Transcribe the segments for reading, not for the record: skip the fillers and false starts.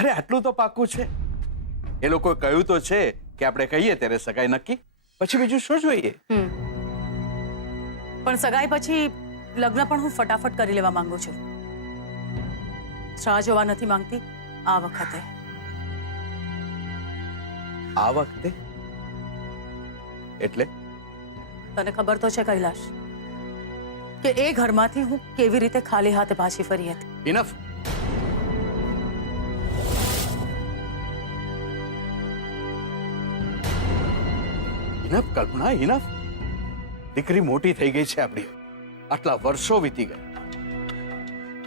અરે આટલું તો પાક્કું છે. એ લોકો કહ્યું તો છે કે આપણે કહીએ ત્યારે સગાઈ નક્કી, પછી બીજું શું જોઈએ. પણ સગાઈ પછી લગ્ન પણ હું ફટાફટ કરી લેવા માંગુ છું. રાહ જોવા નથી માંગતી આ વખતે. આ વખતે એટલે? તને ખબર તો છે કૈલાશ કે એ ઘરમાંથી હું કેવી રીતે ખાલી હાથે પાછી ફરી હતી. ઇનફ. ઇનફ કલ્પના, ઇનફ. દીકરી મોટી થઈ ગઈ છે આપણી. આટલા વર્ષો વીતી ગયા.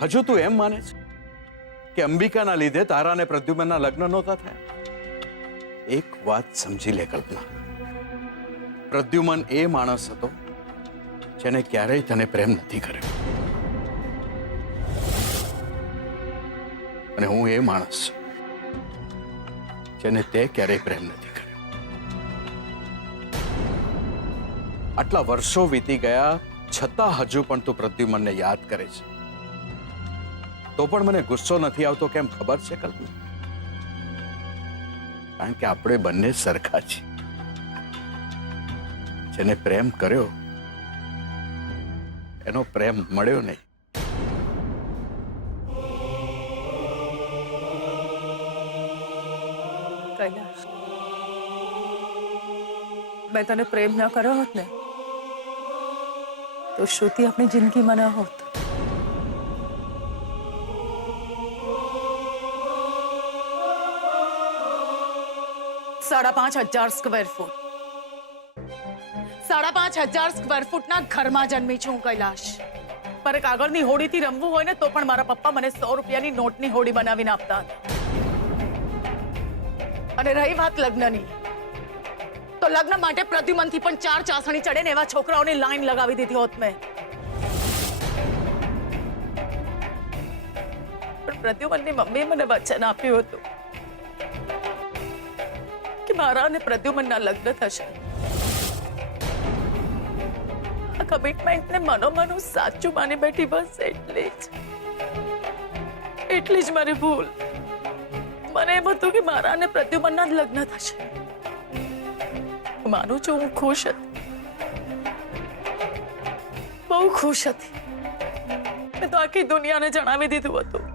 હજુ તું એમ માને છે કે અંબિકાના લીધે તારા અને પ્રદ્યુમનના લગ્ન નહોતા થયા? એક વાત સમજી લે કલ્પના, પ્રદ્યુમન એ માણસ હતો જેને ક્યારેય તને પ્રેમ નથી કર્યો, અને હું એ માણસ જેને તે ક્યારેય પ્રેમ નથી કર્યો. આટલા વર્ષો વીતી ગયા છતાં હજુ પણ તું પ્રદ્યુમનને યાદ કરે છે. તો પણ મને ગુસ્સો નથી આવતો કેમ ખબર છે કલ્પના? કારણ કે આપણે બંને સરખા છીએ. જેને પ્રેમ કર્યો એનો પ્રેમ મળ્યો નહીં. કૈલાશ, મેં તને પ્રેમ ન કર્યો હોત ને તો શ્રુતિ આપણી જિંદગીમાં ન હોત. ₹5,500 સ્ક્વેર ફૂટ 5,500 સ્ક્વેર ફૂટના ઘરમાં જન્મી છું કૈલાશ. પર કાગળની હોડીથી રમવું હોય ને તો પણ મારા પપ્પા મને 100 રૂપિયાની નોટની હોડી બનાવીને આપતા હતા. અને રહી વાત લગ્નની, તો લગ્ન માટે પ્રદ્યુમનથી પણ 4 ચાસણી ચડે ને એવા છોકરાઓની લાઈન લગાવી દીધી હોત મેં. પણ પ્રદ્યુમનની મમ્મીએ મને વચન આપ્યું હતું કે મારા અને પ્રદ્યુમનના લગ્ન થશે. આ કમિટમેન્ટને મનોમન સાચું માની બેઠી, બસ એટલી જ મારી ભૂલ. મને એમ હતું કે મારા અને પ્રદ્યુમનના જ લગ્ન થશે. હું માનું છું હું ખુશ હતી, બહુ ખુશ હતી. મેં તો આખી દુનિયાને જણાવી દીધું હતું,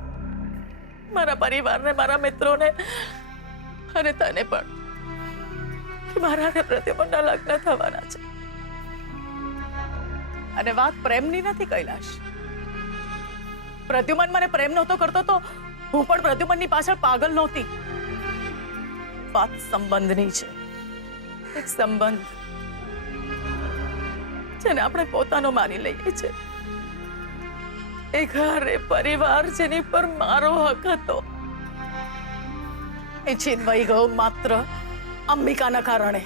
મારા પરિવારને, મારા મિત્રોને અને તને પણ, કે મારા અને પ્રદ્યુમનના લગ્ન થવાના છે. અને વાત પ્રેમની નથી કૈલાશ. પ્રદ્યુમન મને પ્રેમ નહોતો કરતો તો હું પણ પ્રદ્યુમનની પાછળ પાગલ નહોતી. વાત સંબંધની છે. એક સંબંધ જેને આપણે પોતાનો માની લઈએ છીએ. એ ઘર, એ પરિવાર જેની પર મારો હક હતો, એ છીનવાઈ ગયો માત્ર અંબિકાના કારણે.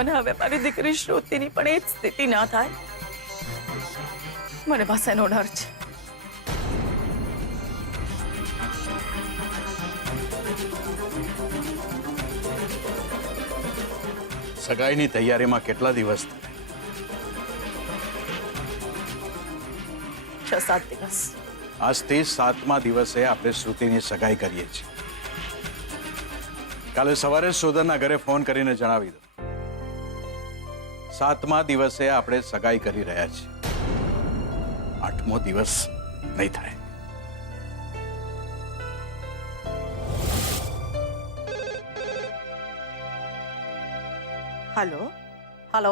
અને હવે મારી દીકરી શ્રુતિની પણ એ જ સ્થિતિ ના થાય, મને બસ એનો ડર છે. સગાઈની તૈયારીમાં કેટલા દિવસ થયા? 6-7 દિવસ. આજથી 7મા દિવસે આપણે શ્રુતિની સગાઈ કરીએ છીએ. કાલે સવારે સોદરના ઘરે ફોન કરીને જણાવી દો. 7મા દિવસે આપણે સગાઈ કરી રહ્યા છીએ. 8મો દિવસ નહીં થાય. Hello hello.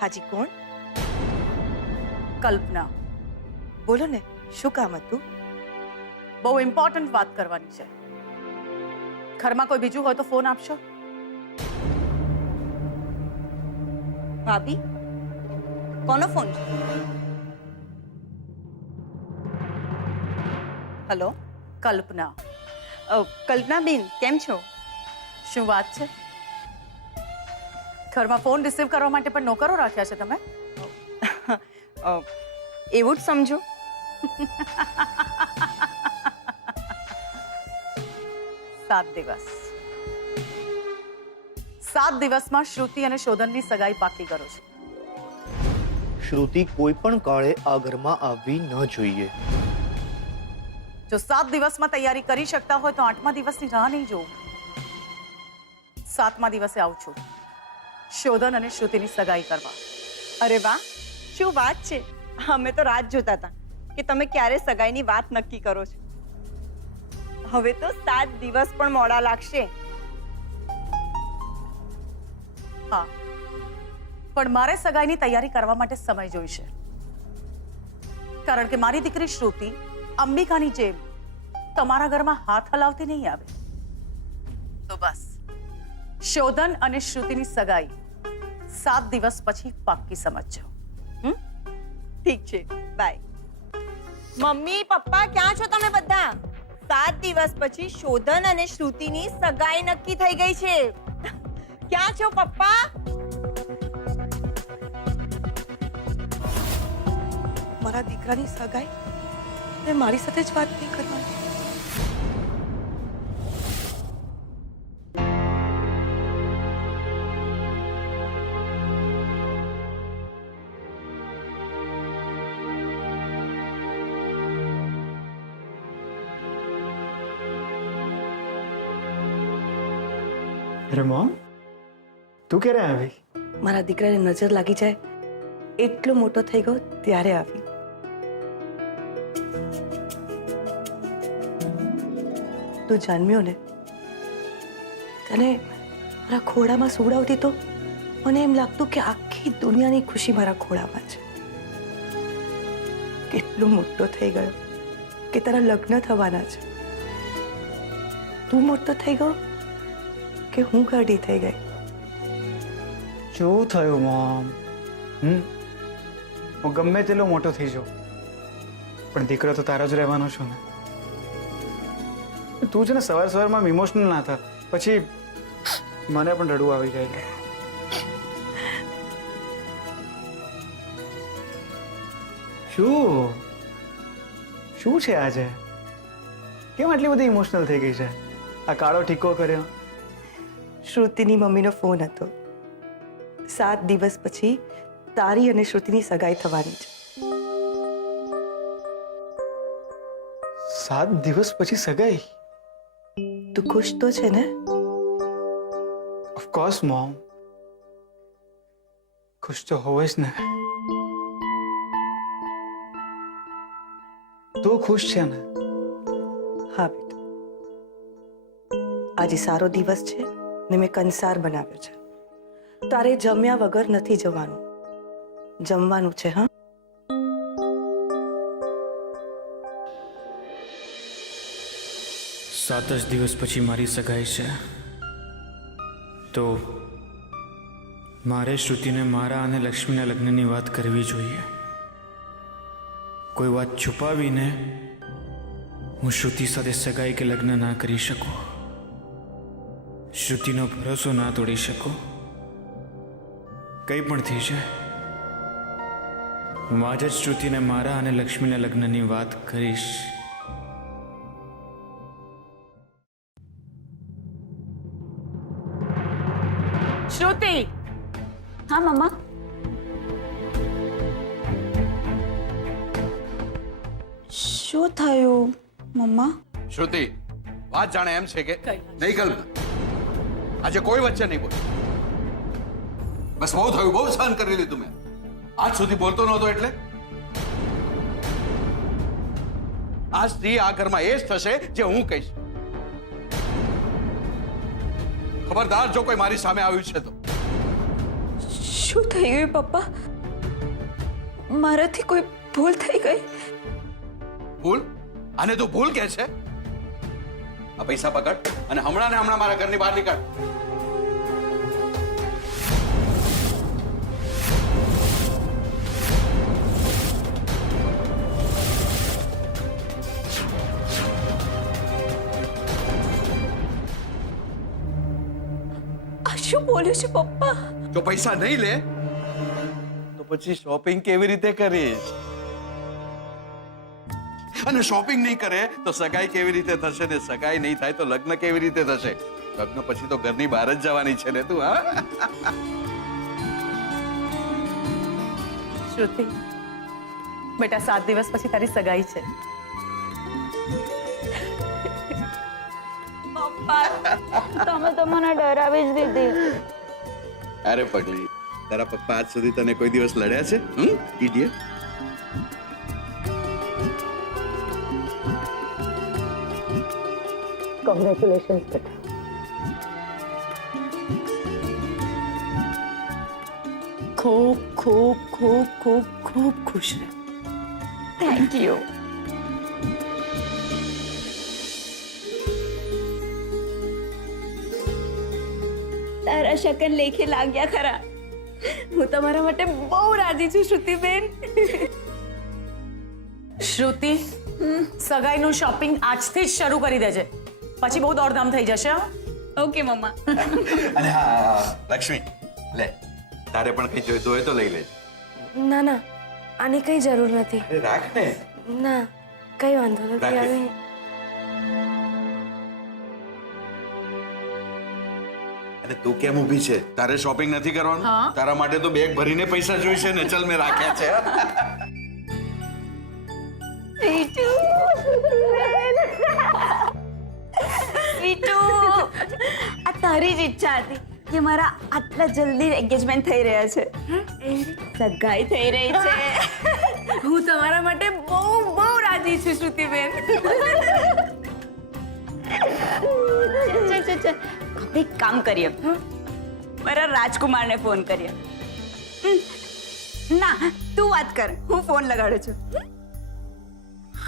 हाँ जी कौन? કલ્પના. बोलो ने શું કામ હતું? બહુ ઇમ્પોર્ટન્ટ વાત કરવાની છે. ઘરમાં કોઈ બીજું હોય તો ફોન આપશો. ભાભી કોનો ફોન છે? હેલો કલ્પના. કલ્પનાબેન કેમ છો? શું વાત છે? ઘરમાં ફોન રિસીવ કરવા માટે પણ નોકરો રાખ્યા છે તમે? એવું જ સમજો. 7 દિવસ. 7 દિવસમાં શ્રુતિ અને શોધનની સગાઈ પાકી કરો છો. શ્રુતિ કોઈ પણ કાળે આ ઘરમાં આવવી ન જોઈએ. જો 7 દિવસમાં તૈયારી કરી શકતા હોય તો 8મા દિવસની રાહ નહીં જોઉં. 7મા દિવસે આવું છું શોધન અને શ્રુતિની સગાઈ કરવા. અરે વાહ, શું વાત છે! અમે તો રાત જોતા હતા કે તમે ક્યારે સગાઈની વાત નક્કી કરો છો. હવે તો 7 દિવસ પણ મોડા લાગશે. હા, પણ મારે સગાઈની તૈયારી કરવા માટે સમય જોઈશે. કારણ કે મારી દીકરી શ્રુતિ અંબિકાની જેમ તમારા ઘરમાં હાથ હલાવતી નહીં આવે. તો બસ, શોધન અને શ્રુતિની સગાઈ 7 દિવસ પછી પાક્કી સમજજો. ઠીક છે, બાય. મમ્મી પપ્પા ક્યાં છો તમે બધા? 7 દિવસ પછી શોધન અને શ્રુતિની સગાઈ નક્કી થઈ ગઈ છે. ક્યાં છો પપ્પા? મારા દીકરાની સગાઈ ને મારી સાથે જ વાત નહીં કરવાની. અરે મોમ, તું ક્યારે આવી? મારા દીકરાને નજર લાગી જાય એટલો મોટો થઈ ગયો ત્યારે આવી. તું જન્મ્યો ને તને મારા ખોળામાં સુવડાવતી તો મને એમ લાગતું કે આખી દુનિયાની ખુશી મારા ખોળામાં છે. કેટલો મોટો થઈ ગયો કે તારા લગ્ન થવાના છે. તું મોટો થઈ ગયો કે હું ઘરડી થઈ ગઈ. શું થયું મોમ? હું ગમે તેટલો મોટો થઈ જાઉં પણ દીકરો તો તારો જ રહેવાનો છું ને. તું છે ને સવારમાં ઇમોશનલ ના થા, પછી મને પણ રડવું આવી જાય. શું શું છે આજે? કેમ આટલી બધી ઇમોશનલ થઈ ગઈ છે? આ કાળો ઠીકો કર્યો? શ્રુતિની મમ્મીનો ફોન હતો. 7 દિવસ પછી તારી અને શ્રુતિની સગાઈ થવાની છે. 7 દિવસ પછી સગાઈ? તું ખુશ તો છે ને? ઓફકોર્સ મોમ, ખુશ તો હોવે જ ને. તું ખુશ છે ને? હા બેટા, આજે સારો દિવસ છે ને મેં કંસાર બનાવ્યો છે. તારે જમ્યા વગર નથી જવાનું, જમવાનું છે. હા, 7 જ દિવસ પછી મારી સગાઈ છે તો મારે શ્રુતિને મારા અને લક્ષ્મીના લગ્નની વાત કરવી જોઈએ. કોઈ વાત છુપાવીને હું શ્રુતિ સાથે સગાઈ કે લગ્ન ના કરી શકું, શ્રુતિનો ભરોસો ના તોડી શકું. કંઈ પણ થઈ જાય, હું આજે જ શ્રુતિને મારા અને લક્ષ્મીના લગ્નની વાત કરીશ. શ્રુતિ! હા મમ્મા. શું થયું મમ્મા? શ્રુતિ, વાત જાણે એમ છે કે નહીં કલ્પના, આજે કોઈ વચ્ચે નહીં બોલ. બસ બહુ થયું, બહુ સહન કરી લીધું મેં. આજ સુધી બોલતો નહોતો એટલે આજથી આ ઘરમાં એ જ થશે જે હું કહીશ. ખબરદાર જો કોઈ મારી સામે આવ્યું છે તો. શું થઈ ગયું પપ્પા? મારાથી કોઈ ભૂલ થઈ ગઈ? ભૂલ? આને તું ભૂલ કે છે? આ પૈસા પકડ અને હમણાં ને હમણાં મારા ઘરની બહાર નીકળ. આ શું બોલ્યો છે પપ્પા? જો પૈસા નહીં લે તો પછી શોપિંગ કેવી રીતે કરીશ? અને શોપિંગ નહીં કરે તો સગાઈ કેવી રીતે થશે? ને સગાઈ નહીં થાય તો લગ્ન કેવી રીતે થશે? લગ્ન પછી તો ઘરની બહાર જ જવાની છે ને તું. હા, શ્રુતિ બેટા, 7 દિવસ પછી તારી સગાઈ છે. પપ્પા તમે તો મને ડરાવી જ દીધી. અરે પગલી, તારા પપ્પા આજ સુધી તને કોઈ દિવસ લડ્યા છે? ઇડિયટ. કોંગ્રેચ્યુલેશન્સ બેટા. ખૂબ ખૂબ ખૂબ ખૂબ ખૂબ ખુશ રહે. Thank you. તારા શકન લેખે લાગ્યા ખરા. હું તમારા માટે બહુ રાજી છું શ્રુતિબેન. શ્રુતિ, સગાઈનું શોપિંગ આજથી જ શરૂ કરી દેજે, પછી બહુ દોડધામ થઈ જશે. હો? ઓકે મમ્મા. અને હા લક્ષ્મી, લે તારે પણ કઈ જોઈતું હોય તો લઈ લેજે. ના ના, આની કઈ જરૂર નથી. અરે રાખ ને. ના, કઈ વાંધો નથી. રાખી. હવે અરે તું કેમ ઊભી છે? તારે શોપિંગ નથી કરવાનું? તારા માટે તો બેગ ભરીને પૈસા જોઈશે ને. ચલ મેં રાખ્યા છે. સ્વીટુ. સ્વીટુ, આ તારી જ ઈચ્છા હતી કે મારા આટલા જલ્દી એન્ગેજમેન્ટ થઈ રહ્યા છે. સગાઈ થઈ રહી છે. હું તમારા માટે બહુ બહુ રાજી છું શ્રુતિબેન. ચલ આપણે એક કામ કરીએ, મારા રાજકુમારને ફોન કરીએ. ના, તું વાત કર, હું ફોન લગાડું છું.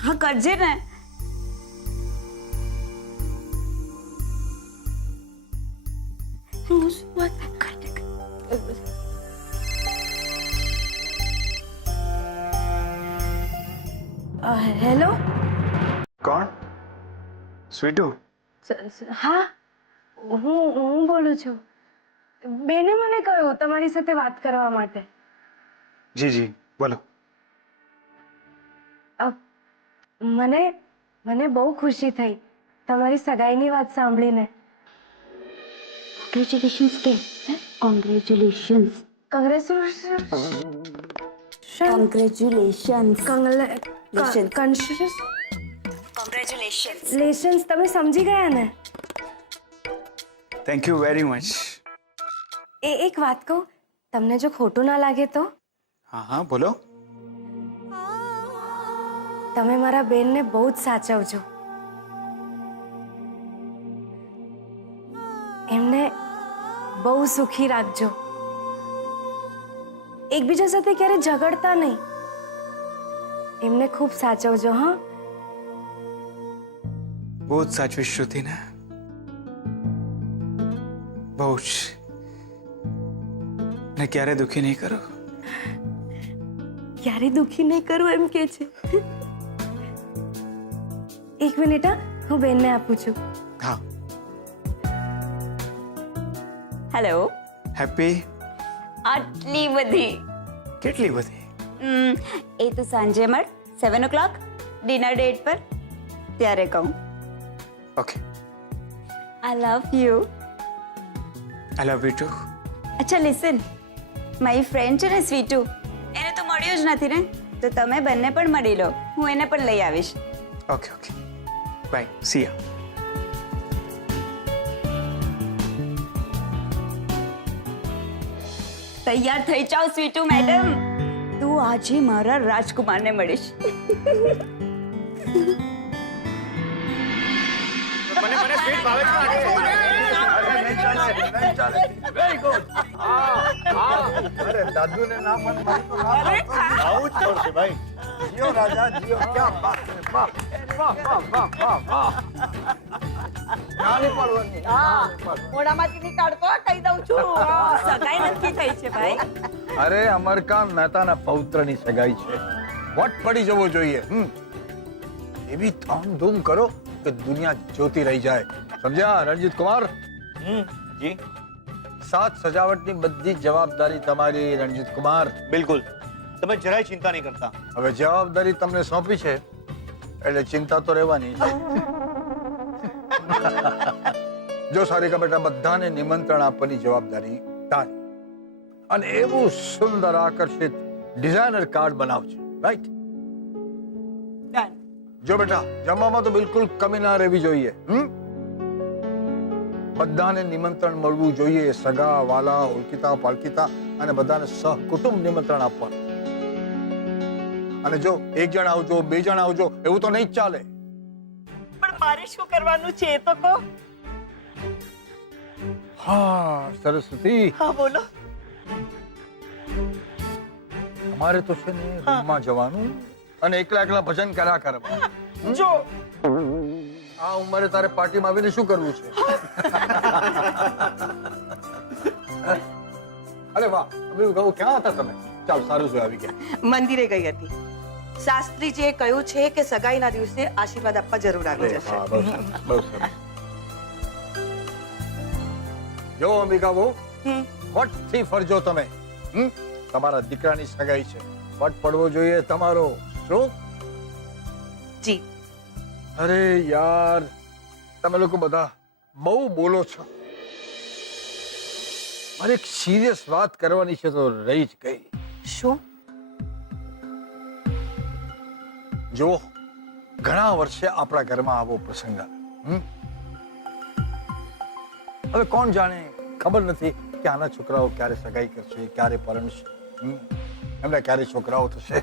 હા કરજે ને. હું શું વાત કર. હેલો. કોણ? સ્વીટુ? હા, હું બોલું છું. બેને મને કહ્યું તમારી સાથે વાત કરવા માટે. જી જી બોલો. મને બહુ ખુશી થઈ તમારી સગાઈની વાત સાંભળીને. કોંગ્રેચ્યુલેશન્સ કે. કોંગ્રેચ્યુલેશન્સ. કોંગ્રેચ્યુલેશન્સ. કોંગ્રેચ્યુલેશન્સ. તમે સમજી ગયા ને? Thank you very much. એક વાત કહું, તમને જો ખોટું ના લાગે તો? હા હા બોલો. તમે મારા બેનને બહુ જ સાચવજો. એમને બહુ સુખી રાખજો. એકબીજા સાથે ક્યારે ઝઘડતા નહીં. એમને ખૂબ સાચવજો. હા, બહુ જ સાચવી શ્રુતિને, બહુ જ. ને ક્યારે દુખી નહીં કરો. ક્યારે દુખી નહીં કરું એમ કે છે. એક મિનિટ, હા, હું બેનને આપું છું. હા. હેલો. હેપી? આટલી બધી? કેટલી બધી? એ તો સાંજે મળ 7 o'clock ડિનર ડેટ પર, ત્યારે કહું. Okay. I love you. I love you too. અચ્છા લિસન, મારી ફ્રેન્ડ છે ને સ્વીટુ, એને તો મળ્યું જ નથી ને, તો તમે બંને પણ મળી લો. હું એને પણ લઈ આવીશ. ઓકે ઓકે, બાય, સી યા. તૈયાર થઈ જાઓ સ્વીટુ મેડમ, તું આજે મારા રાજકુમારને મળીશ. અરે દાદુ ને ના મન આવું જ પડશે ભાઈ. જીઓ રાજા જીઓ. ક્યાં બાત છે. વાહ વાહ વાહ વાહ વાહ વાહ. નાની પડવાની. મોઢામાંથી નીકાળતો કહી દઉં છું. સગાઈ નક્કી થઈ છે ભાઈ. અરે અમરકાંત મહેતાના પૌત્રની સગાઈ છે. વટ પડી જવો જોઈએ. એવી ધામધૂમ કરો કે દુનિયા જોતી રહી જાય. સમજ્યા રણજીત કુમાર? જી સાત સજાવટની બધી જવાબદારી તમારી રણજીત કુમાર. બિલકુલ, તમે જરાય ચિંતા નહીં કરતા. હવે જવાબદારી તમને સોંપી છે એટલે ચિંતા તો રહેવાની છે. જો સારિકા બેટા, બધાને નિમંત્રણ આપવાની જવાબદારી તારી. અને એવું સુંદર આકર્ષિત ડિઝાઇનર કાર્ડ બનાવજો. રાઈટ? જો બેટા, જમવામાં તો બિલકુલ કમી ના રહેવી જોઈએ. બધાને નિમંત્રણ મળવું જોઈએ, સગા વાલા ઓળખીતા પાળખીતા અને બધાને સહકુટુંબ નિમંત્રણ આપવાનું. અને જો એક જણ આવજો, 2 જણ આવજો એવું તો નહીં જ ચાલે. પણ મારે શું કરવાનું છે એ તો કહો. હા સરસ્વતી, હા બોલો. અમારે તો છે ને રૂમમાં જવાનું અને એકલા એકલા ભજન કર્યા કરવા. જો આ ઉંમરે તારે પાર્ટીમાં આવીને શું કરવું છે? અરે વાહ, અભી કહું ક્યાં હતા તમે? ચાલ સારું છે, આવી ગયા. મંદિરે ગઈ હતી. શાસ્ત્રીજીએ કહ્યું છે કે સગાઈના દિવસે આશીર્વાદ આપવા જરૂર આવી જશે. હા, બહુ સરસ, બહુ સરસ. જો અંબિકા બહુ, વટથી ફરજો તમે. તમારા દીકરાની સગાઈ છે, વટ પડવો જોઈએ તમારો. શું? જી. અરે યાર, તમે લોકો બધા બહુ બોલો છો. મારે એક સિરિયસ વાત કરવાની છે તો રહી જ ગઈ. શું? જો ઘણા વર્ષે આપણા ઘરમાં આવો પ્રસંગ આવ્યો. હવે કોણ જાણે, ખબર નથી કે આના છોકરાઓ ક્યારે સગાઈ કરશે, ક્યારે પરણશે, એમના ક્યારે છોકરાઓ થશે.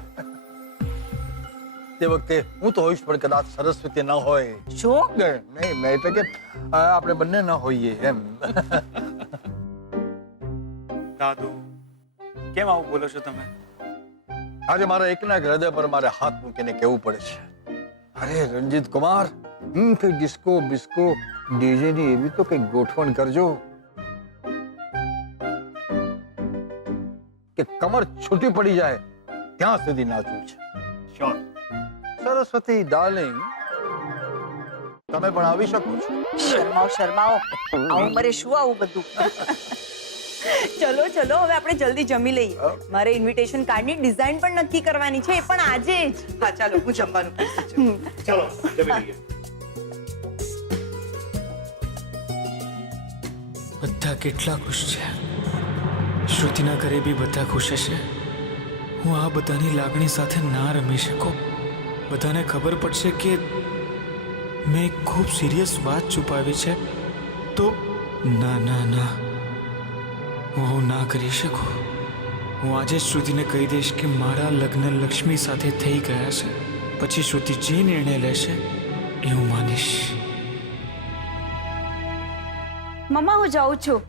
તે વખતે હું તો હોઈશ, પણ કદાચ સરસ્વતી ન હોય. શું? નહીં, મેં એટલે કે આપણે બંને ન હોઈએ એમ. દાદુ કેમ આવું બોલો છો તમે? આજે મારા એકના હૃદય પર મારે હાથ મૂકીને કહેવું પડે છે. અરે રંજીત કુમાર, કઈ ડિસ્કો બિસ્કો ડીજે ની એવી તો કઈ ગોઠવણ કરજો કે કમર છૂટી પડી જાય ત્યાં સુધી નાચવું છે. શ્યોર. સરસ્વતી ડાર્લિંગ, તમે પણ આવી શકો છો. શરમાઓ શરમાઓ, આ ઉંમરે શું આવું બધું? ચલો ચલો, હવે આપણે જલ્દી જમી લઈએ. મારે ઇન્વિટેશન કાર્ડની ડિઝાઇન પણ નક્કી કરવાની છે, એ પણ આજે જ. હા ચાલો, હું જમવાનું પૂછું છું. ચલો જમી લઈએ. બધા કેટલા ખુશ છે. શ્રુતિના ઘરે બી બધા ખુશ હશે. હું આ બધાની લાગણી સાથે ના રમી શકું. બધાને ખબર પડશે કે મેં એક ખૂબ સિરિયસ વાત છુપાવી છે. તો ના ના ના, હું ના કરી શકું. હું આજે જ શ્રુતિને કહી દઈશ કે મારા લગ્ન લક્ષ્મી સાથે થઈ ગયા છે. પછી શ્રુતિ જે નિર્ણય લેશે એ હું માનીશ. મમ્મા હું જાઉં છું.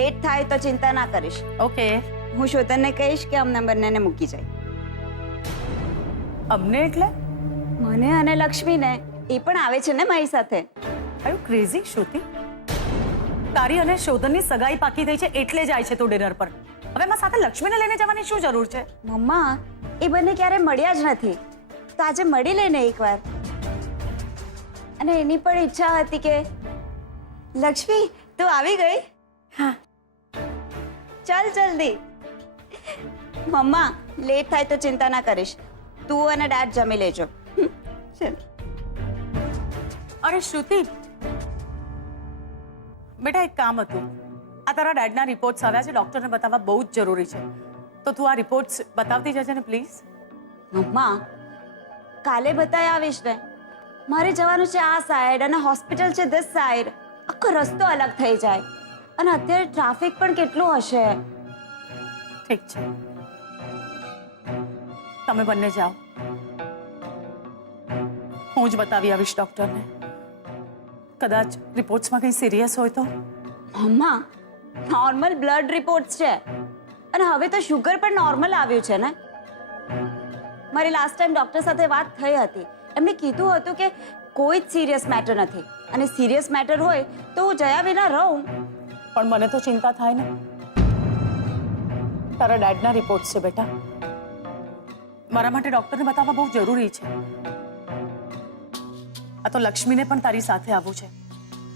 લેટ થાય તો ચિંતા ના કરીશ. ઓકે. હું શોધનને કહીશ કે અમને બંનેને મૂકી જાય. અમને એટલે? મને અને લક્ષ્મીને. એ પણ આવે છે ને મારી સાથે. આર યુ ક્રેઝી શ્રુતિ? તારી અને શોધનની સગાઈ પાકી થઈ છે એટલે જાય છે તું ડિનર પર. હવે એમાં સાથે લક્ષ્મીને લઈને જવાની શું જરૂર છે? મમ્મા, એ બંને ક્યારે મળ્યા જ નથી, તો આજે મળી લઈને એકવાર. અને એની પણ ઈચ્છા હતી કે લક્ષ્મી તું આવી ગઈ. હા. ચાલ જલ્દી. મમ્મા, લેટ થાય તો ચિંતા ના કરીશ. તું અને ડેડ જમી લેજો. ચાલ. અરે શ્રુતિ, બેટા એક કામ હતું. આ તારા ડેડના રિપોર્ટ્સ આવ્યા છે, ડોક્ટરને બતાવવા બહુ જ જરૂરી છે. તો તું આ રિપોર્ટ્સ બતાવતી જજે ને પ્લીઝ. મમ્મા, કાલે બતાવી આવીશ ને. મારે જવાનું છે આ સાઈડ અને હોસ્પિટલ છે ધીસ સાઈડ. આખો રસ્તો અલગ થઈ જાય અને અત્યારે ટ્રાફિક પણ કેટલું હશે. ઠીક છે, તમે બંને જાઓ. હું જ બતાવી આવીશ ડોક્ટરને. કદાચ રિપોર્ટ્સમાં કંઈ સિરિયસ હોય તો. મમ્મા, નોર્મલ બ્લડ રિપોર્ટ્સ છે અને હવે તો શુગર પણ નોર્મલ આવ્યું છે ને. મારી લાસ્ટ ટાઈમ ડોક્ટર સાથે વાત થઈ હતી. એમણે કીધું હતું કે કોઈ જ સિરિયસ મેટર નથી અને સિરિયસ મેટર હોય તો હું જયા વિના રહું. પણ મને તો ચિંતા થાય ને. તારા ડેડના રિપોર્ટ્સ છે બેટા. મારા માટે ડોક્ટરને બતાવવા બહુ જરૂરી છે. આ તો લક્ષ્મીને પણ તારી સાથે આવવું છે.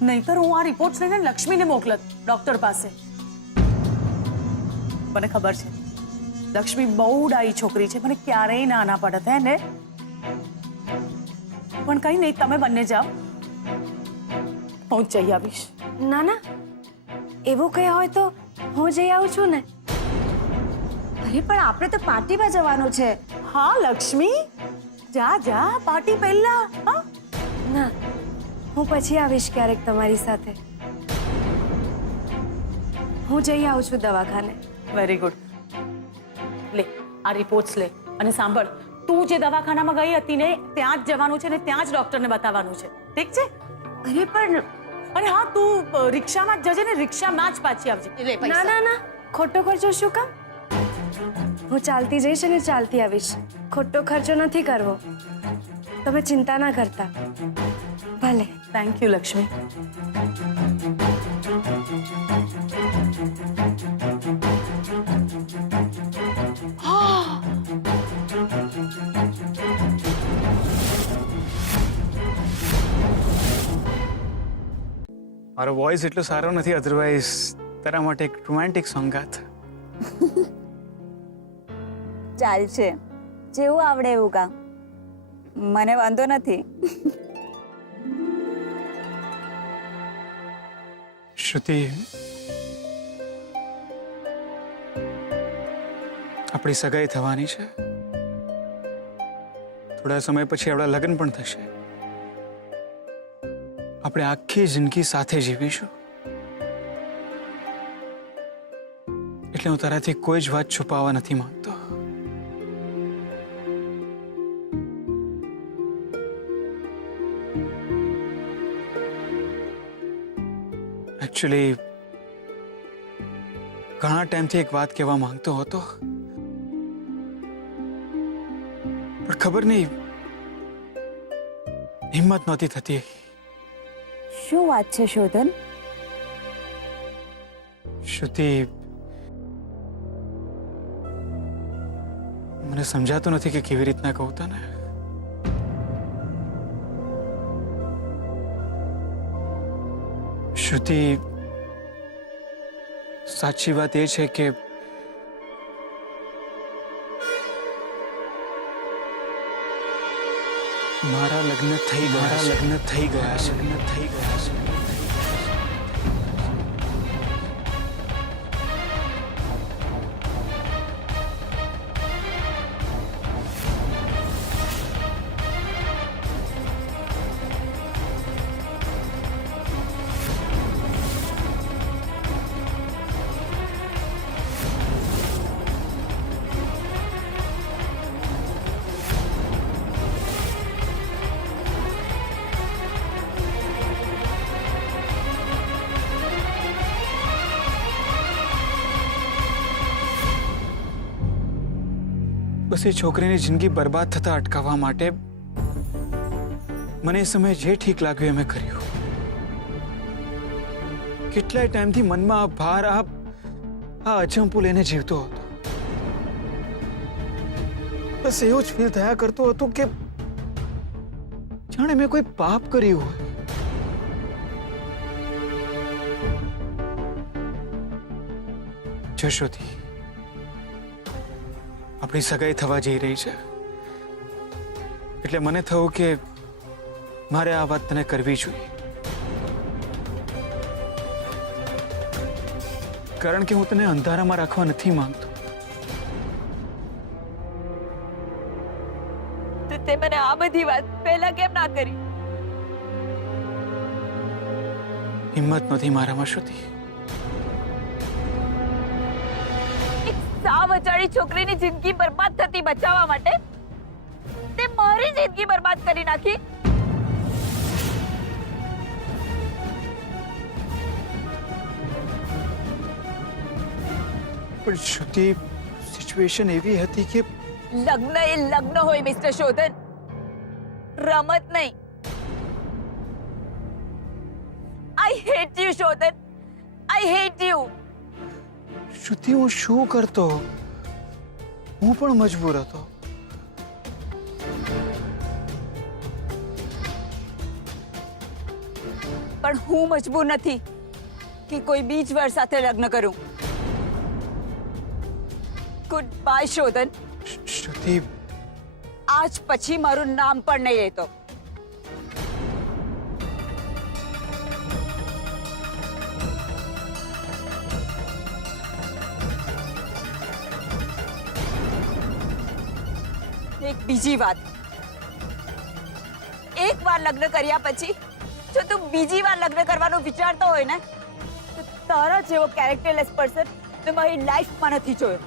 નહીતર હું આ રિપોર્ટ્સ લઈને લક્ષ્મીને મોકલત ડોક્ટર પાસે. મને ખબર છે લક્ષ્મી બહુ ડાઈ છોકરી છે, મને ક્યારેય ના પડત હે ને. પણ કઈ નહીં, તમે બંને જાઓ, હું જ જઈ આવીશ. ના ના, એવું કંઈ હોય તો હું જઈ આવું છું ને. અરે પણ આપણે તો પાર્ટીમાં જવાનું છે. હા લક્ષ્મી, જા જા, પાર્ટી પહેલા. હા ના, હું પછી આવીશ ક્યારેક તમારી સાથે. હું જઈ આવું છું દવાખાને. Very good. લે આ રિપોર્ટ્સ લે અને સાંભળ, તું જે દવાખાનામાં ગઈ હતી ને ત્યાં જ જવાનું છે ને ત્યાં જ ડોક્ટરને બતાવવાનું છે, ઠીક છે? અરે પણ અને હા, તું રિક્ષામાં જ જજે ને, રિક્ષામાં જ પાછી આવજે. લે ના ના ના, ખોટો ખર્ચો શું કામ? હું ચાલતી જઈશ અને ચાલતી આવીશ. ખોટો ખર્ચો નથી કરવો. તમે ચિંતા ના કરતા. ભલે. Thank you Lakshmi. મારો વોઇસ એટલો સારો નથી, અધરવાઇઝ તારા માટે એક રોમેન્ટિક સોંગ ગાત. ચાલશે, જેવું આવડે એવું કામ, મને વાંધો નથી. શ્રુતિ, આપણી સગાઈ થવાની છે. થોડા સમય પછી આપણા લગ્ન પણ થશે. આપણે આખી જિંદગી સાથે જીવીશું. એટલે હું તારાથી કોઈ જ વાત છુપાવવા નથી માંગતો. એકચ્યુઅલી ઘણા ટાઈમથી એક વાત કહેવા માંગતો હતો, પણ ખબર નહીં હિંમત નહોતી થતી. શું વાત છે શોધન? શ્રુતિ, મને સમજાતું નથી કે કેવી રીતના કહું તને. શ્રુતિ, સાચી વાત એ છે કે મારા લગ્ન થઈ ગયા છે. બસ એ છોકરીની જિંદગી બરબાદ થતા અટકાવવા માટે મને એ સમયે જે ઠીક લાગ્યું એ મેં કર્યું. કેટલાય ટાઈમથી મનમાં આ ભાર, આ અજંપુ લઈને જીવતો હતો. બસ એવું જ ફીલ થયા કરતું હતું કે જાણે મેં કોઈ પાપ કર્યું હોય. જશોથી, આપણી સગાઈ થવા જઈ રહી છે, એટલે મને થયું કે મારે આ વાત તને કરવી જોઈએ. કારણ કે હું તને અંધારામાં રાખવા નથી માંગતો. તો તે મને આ બધી વાત પહેલા કેમ ના કરી? હિંમત નથી મારામાં શ્રુતિ. એક સાવ અજાણી છોકરીની જિંદગી બરબાદ થતી બચાવવા માટે તે મારી જિંદગી બરબાદ કરી નાખી. પણ શ્રુતિ, સિચ્યુએશન એવી હતી કે લગ્ન એ લગ્ન હોય મિસ્ટર શોધન, રમત નહીં. I hate you Shodhan, I hate you. Shruti, હું શું કરતો? હું પણ મજબૂર હતો. પણ હું મજબૂર નથી કે કોઈ બીજ વાર સાથે લગ્ન કરું. Good bye શોધન. શ્રુતિ, આજ પછી મારું નામ પણ નહીં લેતો. એક બીજી વાત, એક વાર લગ્ન કર્યા પછી જો તું બીજી વાર લગ્ન કરવાનું વિચારતો હોય ને તો તારા જેવો કેરેક્ટરલેસ પર્સન મેં મારી લાઈફમાં નથી જોયો.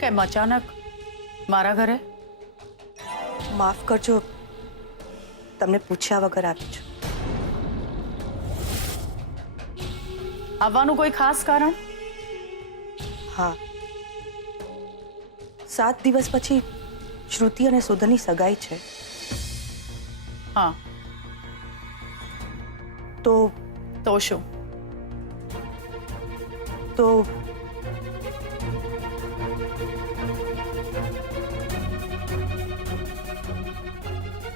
કેમ અચાનક મારા ઘરે? માફ કરજો, તમને પૂછ્યા વગર આવી છું. આવવાનું કોઈ ખાસ કારણ? હા, 7 દિવસ પછી શ્રુતિ અને શોધનની સગાઈ છે. હા, તો તો શું? તો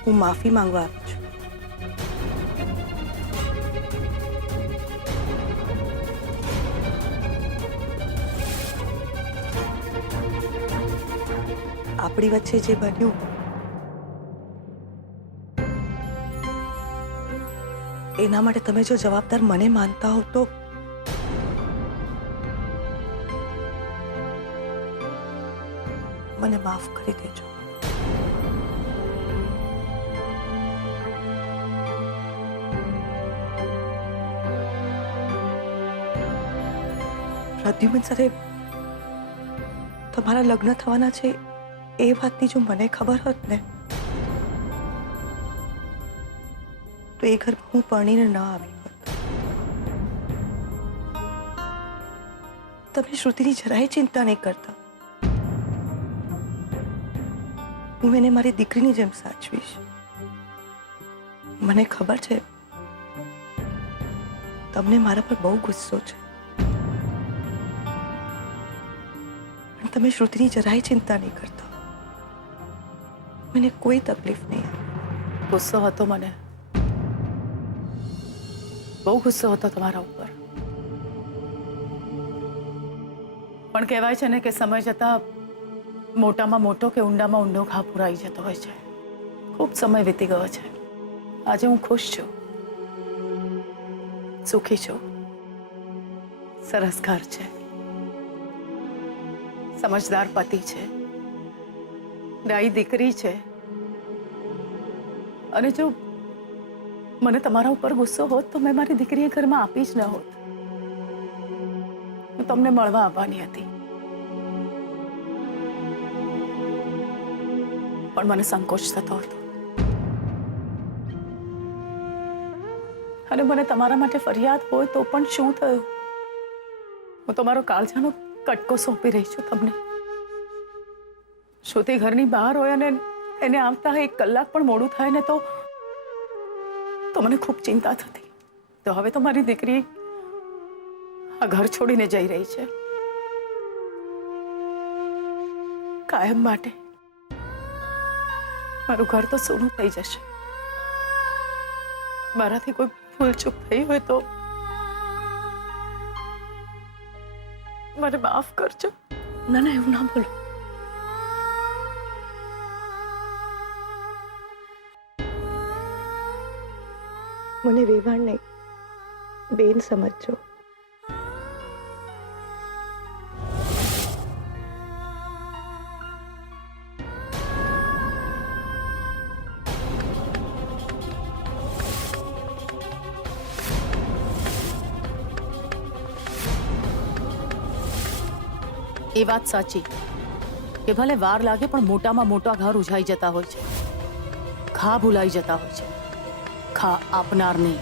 હું માફી માંગવા આવી છું. આપણી વચ્ચે જે બન્યું એના માટે તમે જો જવાબદાર મને માનતા હો તો મને માફ કરી દેજો. પ્રદ્યુમન સાથે તમારા લગ્ન થવાના છે એ વાતની જો મને ખબર હોત ને તો એ ઘરમાં હું પરણીને ન આવી હોત. તમે શ્રુતિની જરાય ચિંતા નહીં કરતા. હું એને મારી દીકરીની જેમ સાચવીશ. મને ખબર છે તમને મારા પર બહુ ગુસ્સો છે, પણ તમે શ્રુતિની જરાય ચિંતા નહીં કરતા. મને કોઈ તકલીફ નહીં. ગુસ્સો હતો મને, બહુ ગુસ્સો હતો તમારા ઉપર. પણ કહેવાય છે ને કે સમય જતા મોટામાં મોટો કે ઊંડામાં ઊંડો ઘા પુરાઈ જતો હોય છે. ખૂબ સમય વીતી ગયો છે. આજે હું ખુશ છું, સુખી છું. સરસ ઘર છે, સમજદાર પતિ છે, ડાઈ દીકરી છે. અને જો મને તમારા ઉપર ગુસ્સો હોત તો મેં મારી દીકરીએ ઘરમાં આપી જ ન હોત. હું તમને મળવા આવવાની હતી, પણ મને સંકોચ થતો હતો. અને મને તમારા માટે ફરિયાદ હોય તો પણ શું થયું? હું તમારો કાળજાનો કટકો સોંપી રહી છું તમને. શ્રુતિ ઘરની બહાર હોય અને એને આવતા 1 કલાક પણ મોડું થાય ને તો મને ખૂબ ચિંતા થતી. તો હવે તો મારી દીકરી આ ઘર છોડીને જઈ રહી છે, કાયમ માટે. મારું ઘર તો સૂનું થઈ જશે. મારાથી કોઈ ભૂલચૂક થઈ હોય તો મને માફ કરજો. ના ના, એવું ના બોલો. મને વેવાણ નહીં, બેન સમજજો. એ વાત સાચી કે ભલે વાર લાગે પણ મોટામાં મોટા ઘર ઉજાઈ જતા હોય છે, ઘા ભૂલાઈ જતા હોય છે, ઘા આપનાર નહીં.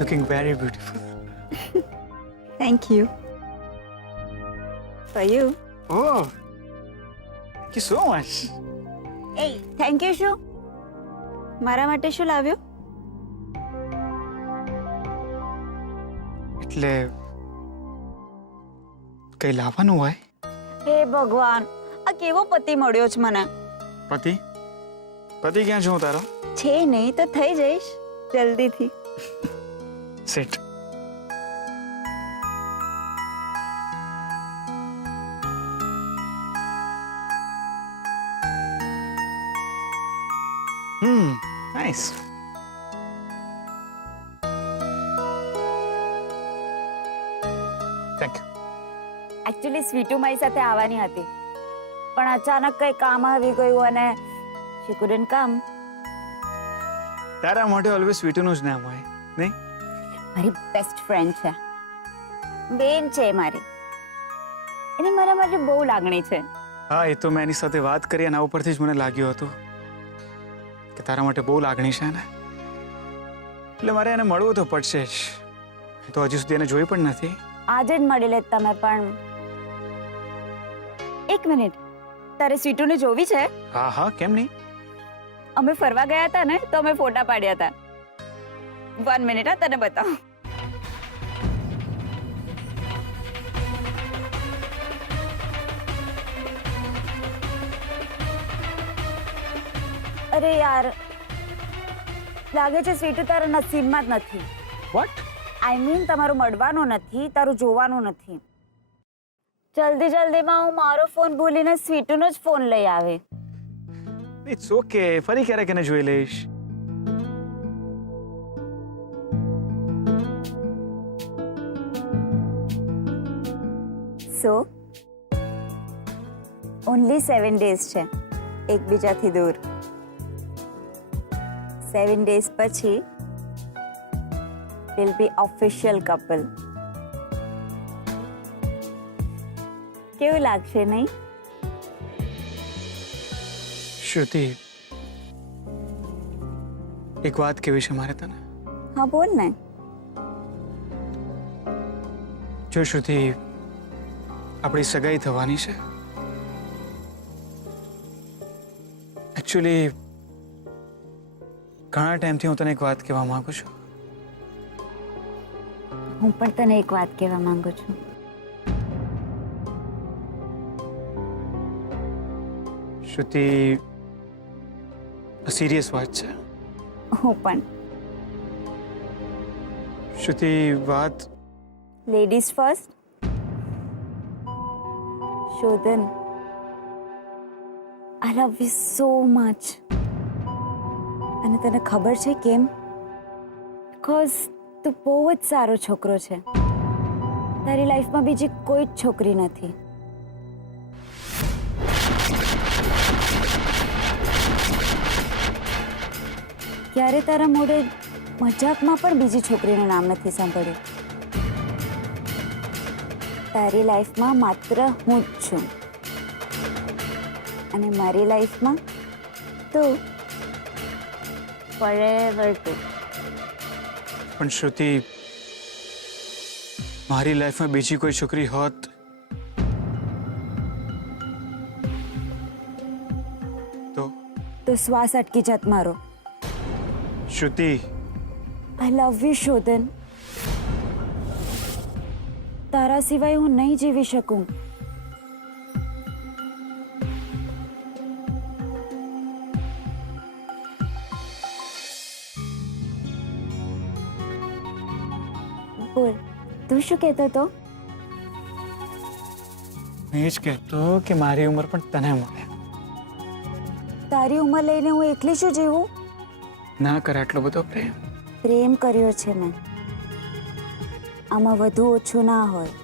Looking very beautiful. Thank you for you. Oh, thank you so much. A thank you શું? મારા માટે શું લાવ્યો? એટલે કઈ લાવવાનું હોય? હે ભગવાન, આ કેવો પતિ મળ્યો છે મને. પતિ પતિ ક્યાં છું તારો? છે નહીં તો થઈ જઈશ જલ્દીથી. Set. Nice. Thank you. Actually સ્વીટુ મારી સાથે આવવાની હતી, પણ અચાનક કઈ કામ આવી ગયું અને શી કુડન્ટ કમ. તારા માટે ઓલવેઝ સ્વીટુનું જ નામ હોય નહીં? મારી બેસ્ટ ફ્રેન્ડ છે, બેન છે મારી, એને મારા માટે બહુ લાગણી છે. હા, એ તો મેં એની સાથે વાત કરી એના ઉપરથી જ મને લાગ્યું હતું કે તારા માટે બહુ લાગણી છે ને, એટલે મારે એને મળવું તો પડશે જ. એ તો હજી સુધી એને જોઈ પણ નથી. આજે જ મળી લે તમે. પણ એક મિનિટ, તારે સ્વીટુને જોવી છે? હા હા, કેમ નહીં. અમે ફરવા ગયા હતા ને તો અમે ફોટા પાડ્યા હતા. 1 મિનિટ, હા તને બતાવું. અરે યાર, લાગે છે સ્વીટુ તારા નસીબમાં જ નથી. વોટ? આઈ મીન તમારું મળવાનું નથી, તારું જોવાનું નથી. જલ્દી જલ્દીમાં હું મારો ફોન ભૂલીને સ્વીટુનો જ ફોન લઈ આવી. ઇટ્સ ઓકે, ફરી ક્યારેક એને જોઈ લઈશ. સો ઓનલી 7 ડેઝ છે એકબીજાથી દૂર. 7 ડેઝ પછી વિલ બી ઓફિશિયલ કપલ. કેવું લાગશે નહીં? શ્રુતિ, એક વાત કેવી છે મારે તને. હા બોલ ને. જો શ્રુતિ, આપણી સગાઈ થવાની છે. એકચ્યુઅલી ઘણા ટાઈમથી હું તને એક વાત કહેવા માંગુ છું. હું પણ તને એક વાત કહેવા માંગુ છું. શ્રુતિ, સિરિયસ વાત છે. હું પણ. શ્રુતિ, વાત ladies first. Shodhan, I love you so much. અને તને ખબર છે કેમ? બીકોઝ તું બહુ જ સારો છોકરો છે. તારી લાઈફમાં બીજી કોઈ જ છોકરી નથી. ક્યારે તારા મોઢે મજાકમાં પણ બીજી છોકરીનું નામ નથી સાંભળ્યું. તારી લાઈફમાં માત્ર હું જ છું અને મારી લાઈફમાં તું. ફોrever તું. પણ શ્રુતિ, મારી લાઈફમાં બીજી કોઈ છોકરી હોત તો શ્વાસ અટકી જાત મારો. શ્રુતિ, આઈ લવ યુ શોધન. તારા સિવાય હું નહીં જીવી શકું. બોલ, તું શું કહેતો હતો? હું એ જ કહેતો કે મારી ઉંમર પણ તને મળે. તારી ઉંમર લઈને હું એકલી શું જીવું? ના કર આટલો બધો પ્રેમ. પ્રેમ કર્યો છે મેં. આમાં વધુ ઓછું ના હોય.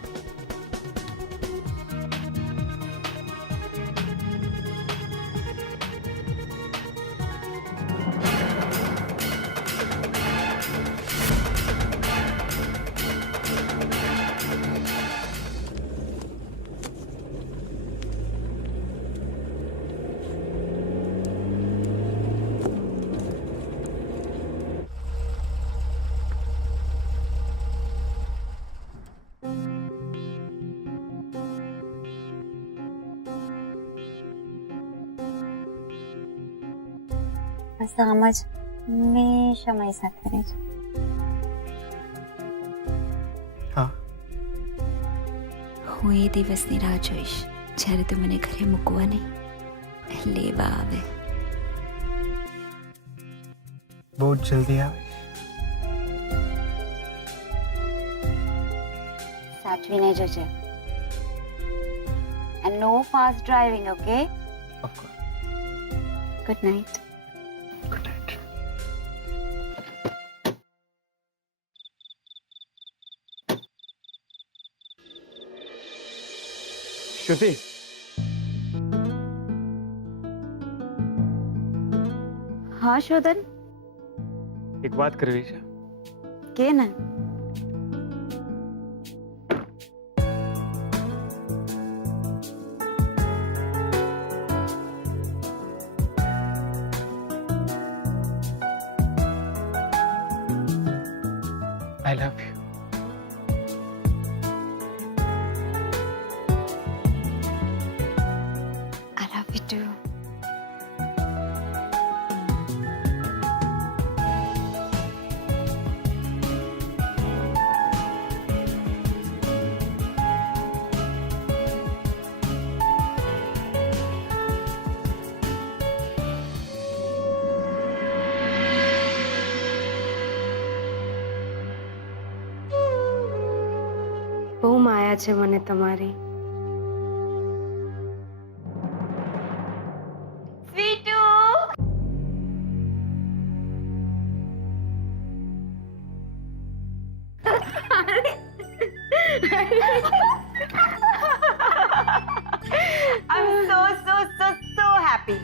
બસ આમ જ હંમેશા મારી સાથે રહેજો. હા. હું એ દિવસની રાહ જોઈશ જ્યારે તું મને ઘરે મૂકવા નહીં, લેવા આવે. બહુ જ જલ્દી આવે. સાચવીને જજે. And no fast driving, okay? Of course. Good night. Good night. શ્રુતિ, હા શોધન, એક વાત કરવી છે. કે ને. I love you. I love you too. બહુ માયા છે મને તમારી. Sweetu, I'm so happy.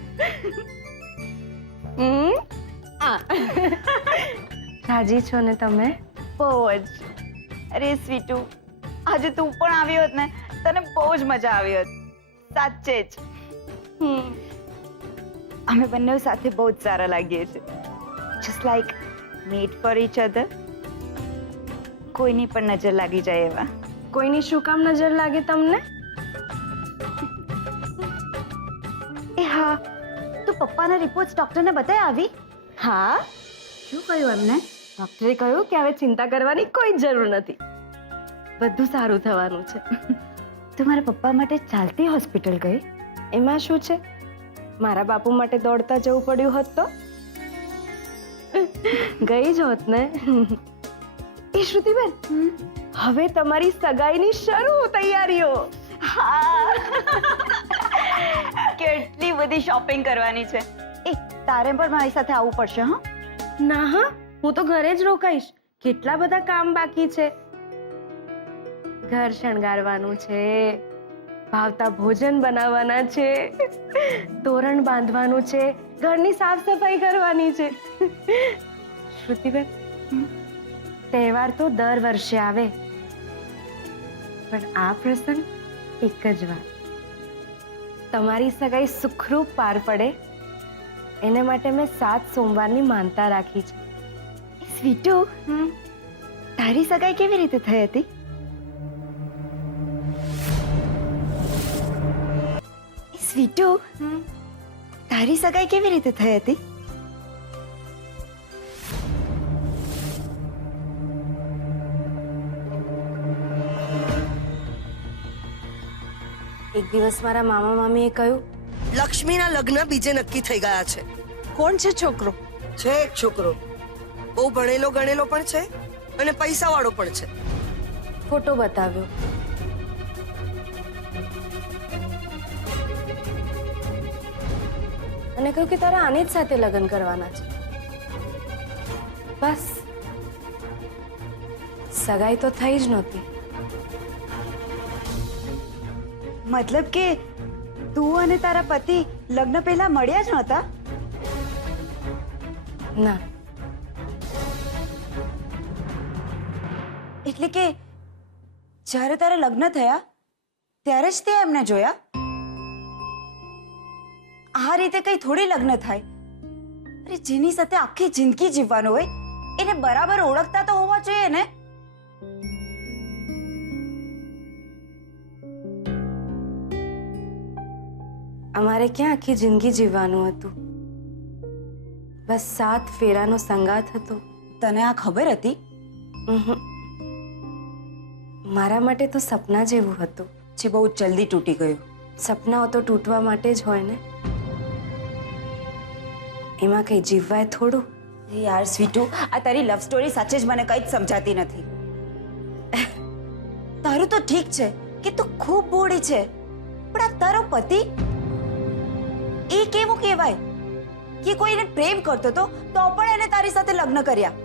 રાજી છો ને તમે? બહુ જ. અરે સ્વીટુ, આજે તું પણ આવી હોત ને તને બહુ જ મજા આવી હોત. સાચે જ. અમે બંને સાથે બહુ જ સારા લાગીએ છીએ. Just like made for each other. કોઈની પણ નજર લાગી જાય એવા. કોઈની શું કામ નજર લાગે તમને? એ હા, તું પપ્પાના રિપોર્ટ્સ ડોક્ટરને બતાવી આવી? હા, શું કહ્યું એમને? ડોક્ટરે કહ્યું કે હવે ચિંતા કરવાની કોઈ જરૂર નથી, બધું સારું થવાનું છે. તું મારા પપ્પા માટે ચાલતી હોસ્પિટલ ગઈ? એમાં શું છે? મારા બાપુ માટે દોડતા જવું પડ્યું હોત તો ગઈ જ હોત ને. એ શ્રુતિબેન, હવે તમારી સગાઈની શરૂ તૈયારીઓ. હા, કેટલી બધી શોપિંગ કરવાની છે. એ તારે પણ મારી સાથે આવવું પડશે. હા ના હા, હું તો ઘરે જ રોકાઈશ. કેટલા બધા કામ બાકી છે. ઘર શણગારવાનું છે, ભાવતા ભોજન બનાવવાના છે, તોરણ બાંધવાનું છે, ઘરની સાફ સફાઈ કરવાની છે. શ્રુતિબેન, તહેવાર તો દર વર્ષે આવે, પણ આ પ્રસંગ એક જ વાર. તમારી સગાઈ સુખરૂપ પાર પડે એને માટે મેં 7 સોમવારની માનતા રાખી છે. સ્વીટુ, તારી સગાઈ કેવી રીતે થઈ હતી? સ્વીટુ, તારી સગાઈ કેવી રીતે થઈ હતી? એક દિવસ મારા મામા મામીએ કહ્યું, લક્ષ્મીના લગ્ન બીજે નક્કી થઈ ગયા છે. કોણ છે છોકરો? છે એક છોકરો, બહુ ભણેલો ગણેલો પણ છે અને પૈસાવાળો પણ છે. ફોટો બતાવ્યો. અને કહ્યું કે તારે આની જ સાથે લગ્ન કરવાના છે. બસ, સગાઈ તો થઈ જ નહોતી. મતલબ કે તું અને તારા પતિ લગ્ન પહેલા મળ્યા જ નહોતા? ના, એટલે કે જ્યારે તારે લગ્ન થયા ત્યારે જ તે એમને જોયા? આ રીતે કઈ થોડી લગ્ન થાય? અરે જેની સાથે આખી જિંદગી જીવવાનું હોય એને બરાબર ઓળખતા તો હોવા જોઈએ ને. અમારે ક્યાં આખી જિંદગી જીવવાનું હતું. બસ 7 ફેરાનો સંગાત હતો. તને આ ખબર હતી? મારા માટે તો સપના જેવું હતું. જે બહુ જલ્દી તૂટી ગયું. સપનાઓ તો તૂટવા માટે જ હોય ને, એમાં કંઈ જીવવાય થોડું. યાર સ્વીટુ, આ તારી લવ સ્ટોરી સાચે જ મને કંઈ જ સમજાતી નથી. તારું તો ઠીક છે કે તું ખૂબ ભોળી છે, પણ આ તારો પતિ એ કેવું કહેવાય કે કોઈને પ્રેમ કરતો હતો તો પણ એને તારી સાથે લગ્ન કર્યા.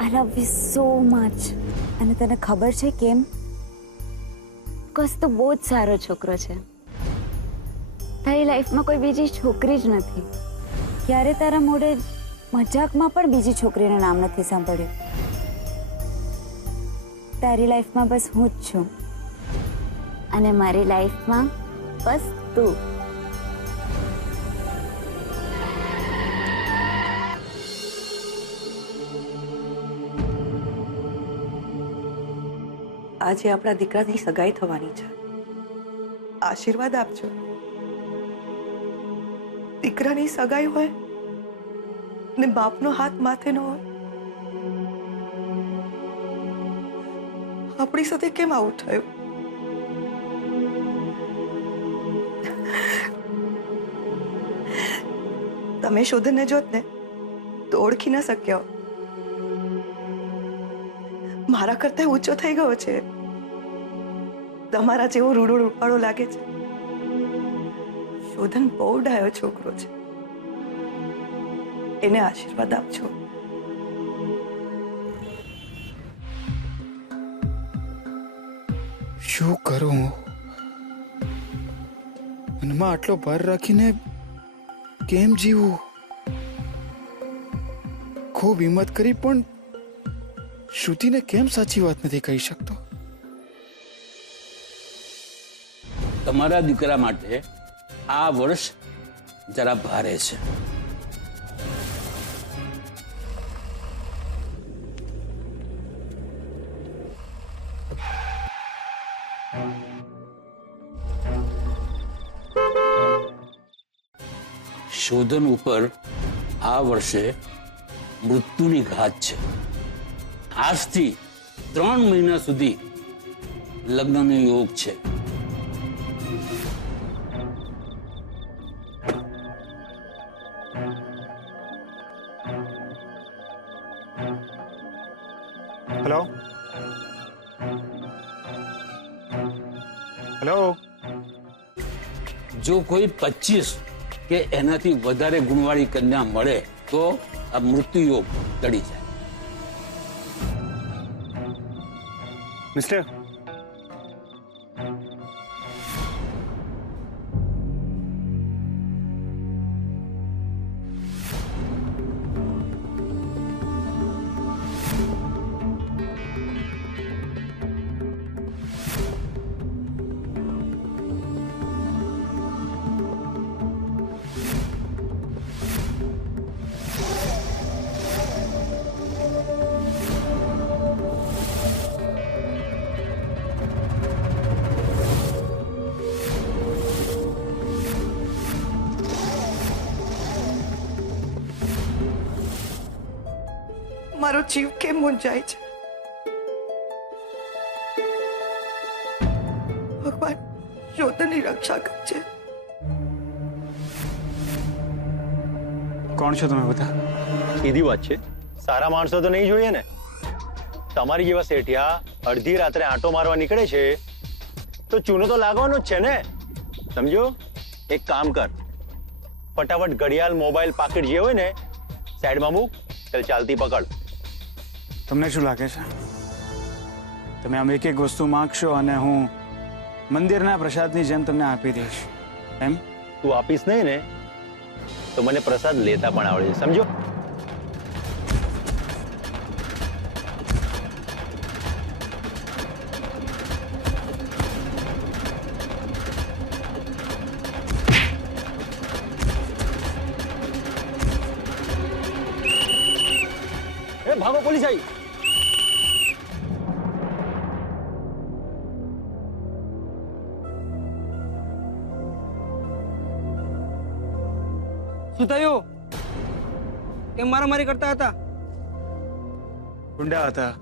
આઈ લવ યુ સો મચ. અને તને ખબર છે કેમ? બિકોઝ તું બહુ જ સારો છોકરો છે. તારી લાઈફમાં કોઈ બીજી છોકરી જ નથી. ક્યારે તારા મોઢે મજાકમાં પણ બીજી છોકરીનું નામ નથી સાંભળ્યું. તારી લાઈફમાં બસ હું જ છું અને મારી લાઈફમાં બસ તું. આજે આપણા દીકરાની સગાઈ થવાની છે. આશીર્વાદ આપજો. દીકરાની સગાઈ હોય ને બાપનો હાથ માથે ન હોય. આપણી સાથે કેમ આવું થયું? તમે શોધને જોત ને તો ઓળખી ન શક્યો. મારા કરતા ઊંચો થઈ ગયો છે. તમારા જેવો રૂડો રૂપાળો લાગે છે. શોધન બહુ ડાયો છોકરો છે. એને આશીર્વાદ આપજો. શું કરું હું? મનમાં આટલો ભાર રાખીને કેમ જીવું? ખૂબ હિંમત કરી પણ શ્રુતિને કેમ સાચી વાત નથી કહી શકતો? તમારા દીકરા માટે આ વર્ષ જરા ભારે છે. શોધન ઉપર આ વર્ષે મૃત્યુની ઘાત છે. આજથી 3 મહિના સુધી લગ્નનો યોગ છે. Hello hello. જો કોઈ 25 કે એનાથી વધારે ગુણવાળી કન્યા મળે તો આ મૃત્યુ યોગ ટળી જાય. મિસ્ટર, મારો જીવ કેમ મૂંઝાય છે? ભગવાન શોધનની રક્ષા કરજે. કોણ છો તમે બધા? સીધી વાત છે. સારા માણસો તો નહીં જોઈએ ને. તમારી જેવા શેઠિયા અડધી રાત્રે આંટો મારવા નીકળે છે તો ચૂનો તો લાગવાનો જ છે ને. સમજો? એક કામ કર, ફટાફટ ઘડિયાળ, મોબાઈલ, પાકીટ જે હોય ને સાઈડમાં મૂક, ચાલ ચાલતી પકડ. તમને શું લાગે છે તમે આમ એક એક વસ્તુ માંગશો અને હું મંદિરના પ્રસાદની જેમ તમને આપી દઈશ એમ? તું આપીશ નહીં ને તો મને પ્રસાદ લેતા પણ આવડે છે, સમજો? ભાગો, પોલીસ આવી. શું થયું? કેમ મારામારી કરતા હતા? ગુંડા હતા,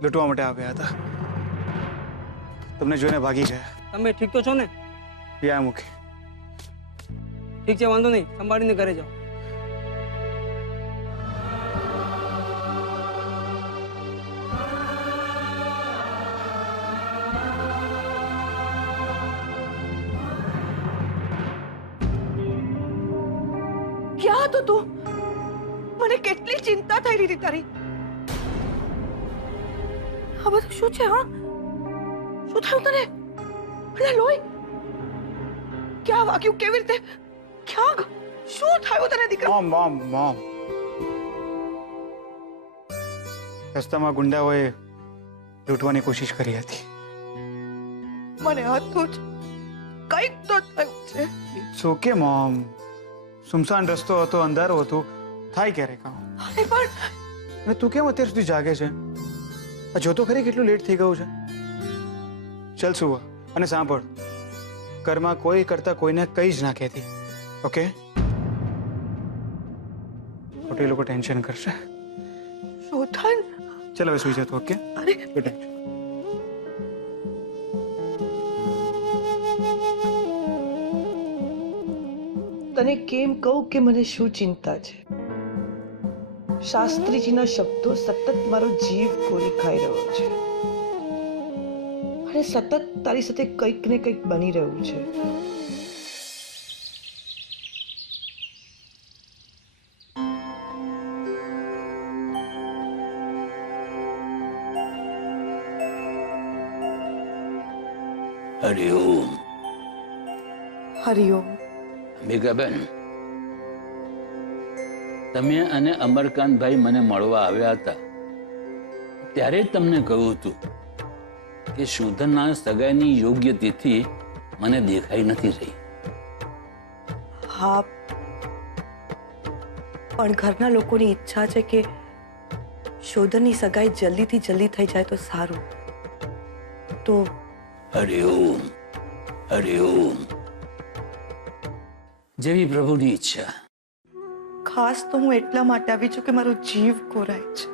લૂંટવા માટે આવ્યા હતા. તમને જોઈને ભાગી ગયા. તમે ઠીક તો છો ને? યા મૂકી. ઠીક છે, વાંધો નહીં, સંભાળીને ઘરે જાઓ. ક્યાં હતો તું? મને કેટલી ચિંતા થઈ રહી હતી તારી. આ બધું શું છે? હા, શું થયું તને? અરે લોહી ક્યાં વાગ્યું? કેવી રીતે? ક્યાં? શું થયું તને દીકરા? મોમ. રસ્તામાં ગુંડાઓએ લૂંટવાની કોશિશ કરી હતી. મને હતું જ કંઈક તો થયું છે. સો કે મોમ, સુમસાન રસ્તો હતો, અંધારો હતો, થાય ક્યારેક આવું. અરે પણ અને તું કેમ અત્યાર સુધી જાગે છે? આ જો તો ખરી કેટલું લેટ થઈ ગયું છે. ચાલ સુવા અને સાંભળ, ઘરમાં કોઈ કરતા કોઈને કઈ જ ના કહેતી, ઓકે? ખોટી લોકો ટેન્શન કરશે. શોધન, ચાલ હવે સુઈ જતો, ઓકે? અરે ગુડ નાઇટ. તને કેમ કહું કે મને શું ચિંતા છે? શાસ્ત્રીજીના શબ્દો સતત મારો જીવ કોરી ખાઈ રહ્યો છે અને સતત તારી સાથે કંઈક ને કંઈક બની રહ્યું છે. હરિઓમ. હરિઓમ. અંબિકાબેન, તમે અને અમરકાંતભાઈ મને મળવા આવ્યા હતા ત્યારે જ તમને કહ્યું હતું કે શોધનના સગાઈની યોગ્ય તિથિ મને દેખાઈ નથી રહી. હા, પણ ઘરના લોકોની ઈચ્છા છે કે શોધનની સગાઈ જલ્દીથી જલ્દી થઈ જાય તો સારું. તો હરિઓમ. હરિઓમ. જેવી પ્રભુની ઈચ્છા. ખાસ તો હું એટલા માટે આવી છું કે મારો જીવ કોરાય છે.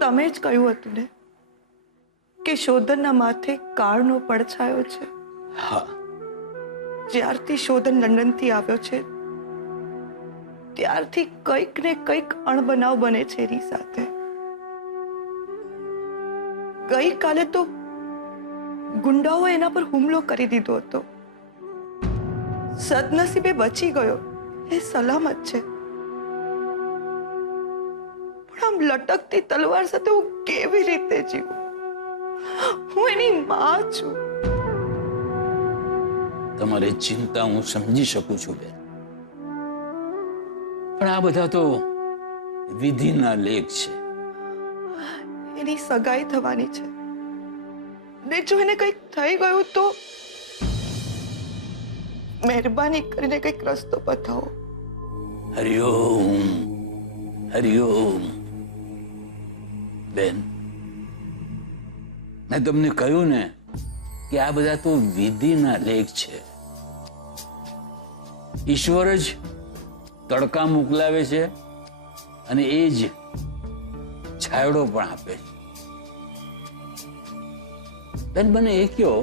તમે જ કહ્યું હતું ને કે શોધનના માથે કાળનો પડછાયો છે. હા, જ્યારથી શોધન લંડનથી આવ્યો છે ત્યારથી કંઈક ને કંઈક અણબનાવ બને છે એની સાથે. ગઈકાલે તો ગુંડાઓએ એના પર હુમલો કરી દીધો હતો. સદનસીબે બચી ગયો, એ સલામત છે. પણ આમ લટકતી તલવાર સાથે હું કેવી રીતે જીવું? હું એની માં છું. તમારી ચિંતા હું સમજી શકું છું બેન, પણ આ બધા તો વિધિના લેખ છે. એની સગાઈ થવાની છે ને જો એને કંઈક થઈ ગયું તો મહેરબાની કરીને કંઈક રસ્તો બતાવો. હરિઓમ. હરિઓમ. બેન, મેં તમને કહ્યું ને કે આ બધા તો વિધિના લેખ છે. ઈશ્વર જ તડકા મોકલાવે છે અને એ જ છાંયડો પણ આપે છે. બેન, મને એ કહો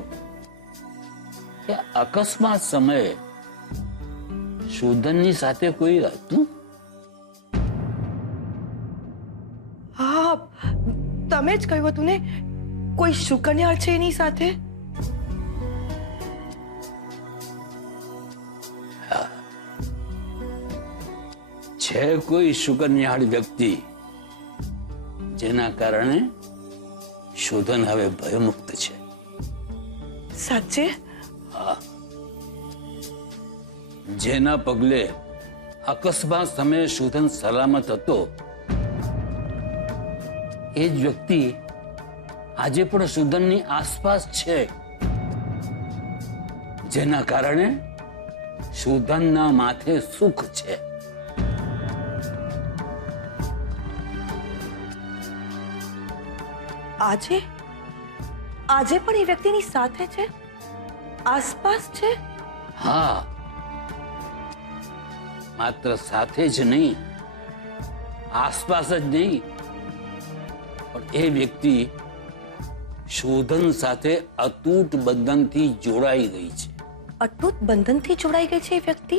કે અકસ્માત સમયે શોધનની સાથે કોઈ હતું? હા, તમે જ કહ્યું હતું ને કોઈ શુકન્યા છે એની સાથે. છે કોઈ શુકન્યાળ વ્યક્તિ જેના કારણે શોધન હવે ભયમુક્ત છે. સાચે? જેના પગલે અકસ્માત સમયે શોધન સલામત હતો એ જ વ્યક્તિ આજે પણ શોધનની આસપાસ છે, જેના કારણે શોધનના માથે સુખ છે. આજે આજે પણ એ વ્યક્તિની સાથે છે, આસપાસ છે. હા, માત્ર સાથે જ નહીં, આસપાસ જ નહીં, પણ એ વ્યક્તિ શોધન સાથે અતૂટ બંધનથી જોડાઈ ગઈ છે. અતૂટ બંધનથી જોડાઈ ગઈ છે એ વ્યક્તિ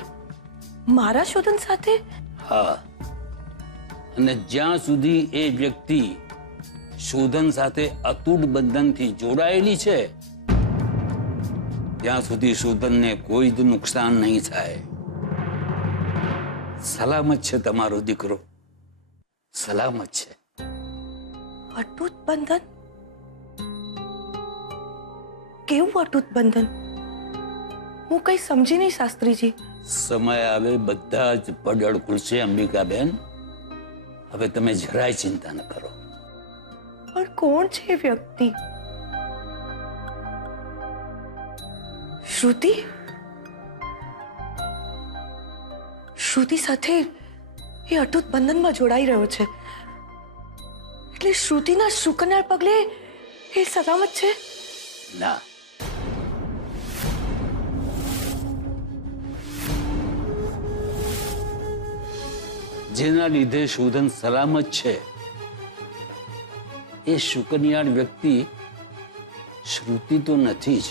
મારા શોધન સાથે? હા, અને જ્યાં સુધી એ વ્યક્તિ શોધન સાથે અતૂટ બંધનથી જોડાયેલી છે ત્યાં સુધી શોધનને કોઈ જ નુકસાન નહીં થાય. સલામત છે તમારો દીકરો, સલામત છે. અતૂટ બંધન? કેવું અતૂટ બંધન? હું કઈ સમજી નહીં શાસ્ત્રીજી. સમય આવે બધા જ પડળ ખુલશે અંબિકાબેન. હવે તમે જરાય ચિંતા ન કરો. પણ કોણ છે એ વ્યક્તિ? શ્રુતિ? શ્રુતિ સાથે એ અતૂટ બંધનમાં જોડાઈ રહ્યો છે એટલે શ્રુતિના શુકનના પગલે એ સલામત છે? ના, જેના લીધે શોધન સલામત છે એ શુકનિયાળ વ્યક્તિ શ્રુતિ તો નથી જ,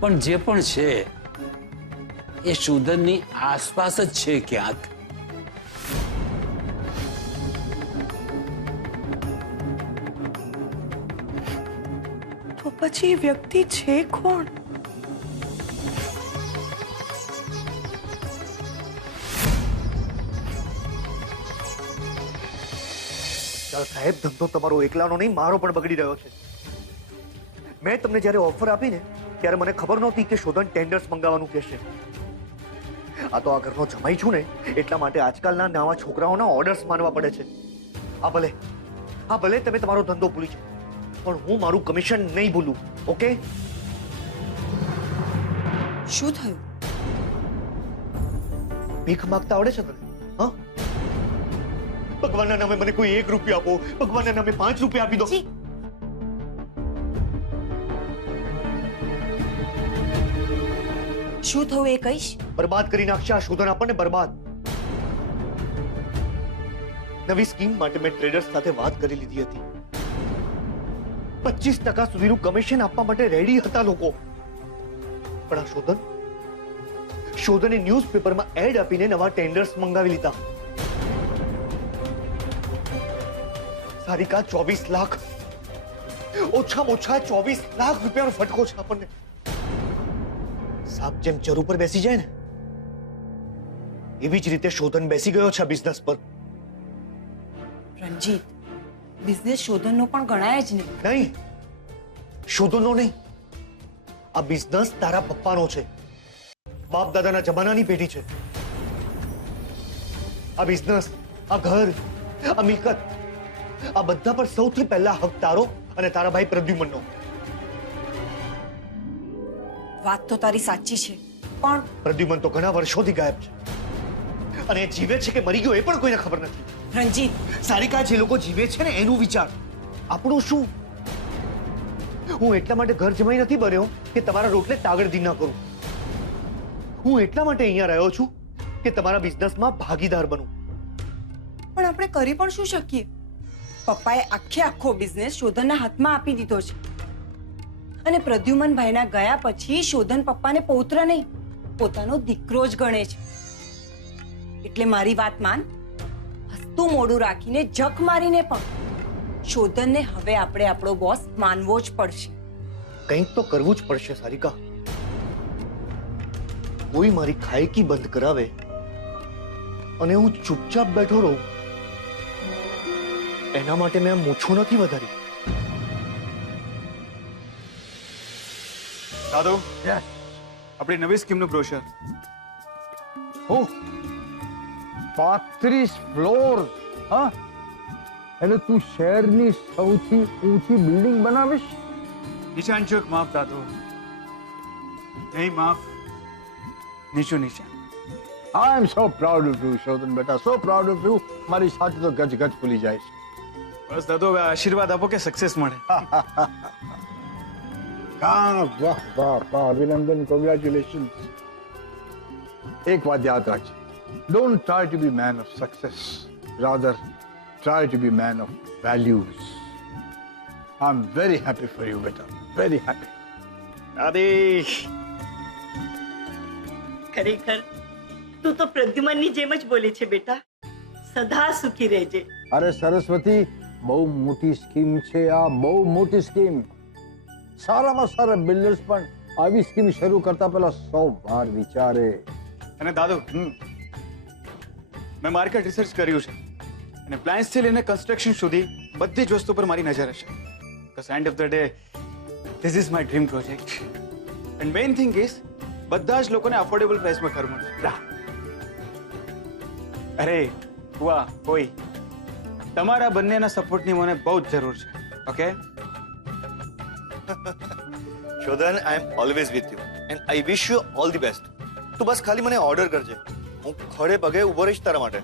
પણ જે પણ છે એ શોધનની આસપાસ જ છે ક્યાંક. તો પછી એ વ્યક્તિ છે કોણ? ચાલ સાહેબ, ધંધો તમારો એકલાનો નહીં, મારો પણ બગડી રહ્યો છે. મેં તમને જ્યારે ઓફર આપી ને ત્યારે મને ખબર નહોતી કે શોધન ટેન્ડર્સ મંગાવવાનું કહેશે. આ તો આ ઘરનો જમાઈ છું ને એટલા માટે આજકાલના નવા છોકરાઓના ઓર્ડર્સ માનવા પડે છે. આ ભલે તમે તમારો ધંધો ભૂલી જાઓ, પણ હું મારું કમિશન નહીં ભૂલું. ઓકે? શું થયું? ભીખ માંગતા આવડે છે તને? હા, ભગવાનના નામે મને કોઈ 1 રૂપિયા આપો, ભગવાનના નામે 5 રૂપિયા આપી દો. શું થયું એ કહીશ? બરબાદ કરી નાખશે આ શોધન આપણને, બરબાદ. નવી સ્કીમ માટે મેં ટ્રેડર્સ સાથે વાત કરી લીધી હતી. 25% સુધીનું કમિશન આપવા માટે રેડી હતા લોકો. પણ આ શોધને ન્યૂઝપેપરમાં એડ આપીને નવા ટેન્ડર્સ મંગાવી લીધા. સારિકા, 24 લાખ, ઓછામાં ઓછા 24 લાખ રૂપિયાનો ફટકો છે આપણને. સાપ જેમ ચર ઉપર બેસી જાય ને એવી જ રીતે શોધન બેસી ગયો છે આ બિઝનેસ પર. રણજીત, બિઝનેસ શોધનનો પણ ગણાય જ નહીં. નહીં, શોધનનો નહીં, આ બિઝનેસ તારા પપ્પાનો છે, બાપ દાદાના જમાનાની પેઢી છે. આ બિઝનેસ, આ ઘર, આ મિલકત, આ બધા પર સૌથી પહેલા હક તારો અને તારા ભાઈ પ્રદ્યુમનનો. વાત તો તારી સાચી છે, પણ પ્રદ્યુમન તો ઘણા વર્ષોથી ગાયબ છે અને એ જીવે છે કે મરી ગયો એ પણ કોઈને ખબર નથી. રણજીત, સારિકા, જે લોકો જીવે છે ને એનું વિચાર, આપણું શું? હું એટલા માટે ઘર જમાઈ નથી બન્યો કે તમારા રોટલે તાગડધી ના કરું. હું એટલા માટે અહીંયા રહ્યો છું કે તમારા બિઝનેસમાં ભાગીદાર બનું. પણ આપણે કરી પણ શું શકીએ? પપ્પાએ આખો બિઝનેસ શોધનના હાથમાં આપી દીધો છે અને પ્રદ્યુમનભાઈના ગયા પછી શોધન પપ્પાને પૌત્ર નહીં, પોતાનો દીકરો જ ગણે છે. એટલે મારી વાત માન, હસતું મોઢું રાખીને જખ મારીને પણ શોધનને હવે આપણે આપણો બોસ માનવો જ પડશે. કંઈક તો કરવું જ પડશે સારિકા. કોઈ મારી ખાયકી બંધ કરાવે અને હું ચૂપચાપ બેઠો રહું, એના માટે મેં આ મૂછો નથી વધારી. દાદુ, આપણી નવી સ્કીમનું બ્રોશર. હું 35 ફ્લોર, હા? એટલે તું શહેરની સૌથી ઊંચી બિલ્ડિંગ બનાવીશ? નિશાન ચોક માફ દાદુ, નહીં માફ, નીચું નિશાન. આઈ એમ સો પ્રાઉડ ઓફ યુ શોધન બેટા, સો પ્રાઉડ ઓફ યુ. મારી સાથે તો ગજ ગજ ફૂલી જાય છે. બસ દાદુ, હવે આશીર્વાદ આપો કે સક્સેસ મળે. વાહ વાહ વાહ, અભિનંદન, કોંગ્રેચ્યુલેશન. એક વાત યાદ રાખજે, don't try to be man of success, rather try to be man of values. I am very happy for you બેટા, વેરી હેપી. દાદી ખરેખર તું તો પ્રદ્યુમનની જેમ જ બોલે છે બેટા. સદા સુખી રહેજે. અરે સરસ્વતી, બહુ મોટી સ્કીમ છે આ, બહુ મોટી સ્કીમ. સારામાં સારા બિલ્ડર્સ પણ આવી સ્કીમ શરૂ કરતા પહેલા 100 વાર વિચારે. અને દાદુ, મેં માર્કેટ રિસર્ચ કર્યું છે અને પ્લાન્સથી લઈને કન્સ્ટ્રક્શન સુધી બધી જ વસ્તુ પર મારી નજર હશે. Because end of the day this is my dream project. And main thing is બધા જ લોકોને અફોર્ડેબલ પ્રાઇસમાં ઘર મળશે. અરે વાહ, કોઈ તમારા બંનેના સપોર્ટની મને બહુ જ જરૂર છે. Okay Shodhan, I am always with you and I wish you all the best. તું બસ ખાલી મને ઓર્ડર કરજે, હું ખડે પગે ઊભો રહીશ તારા માટે.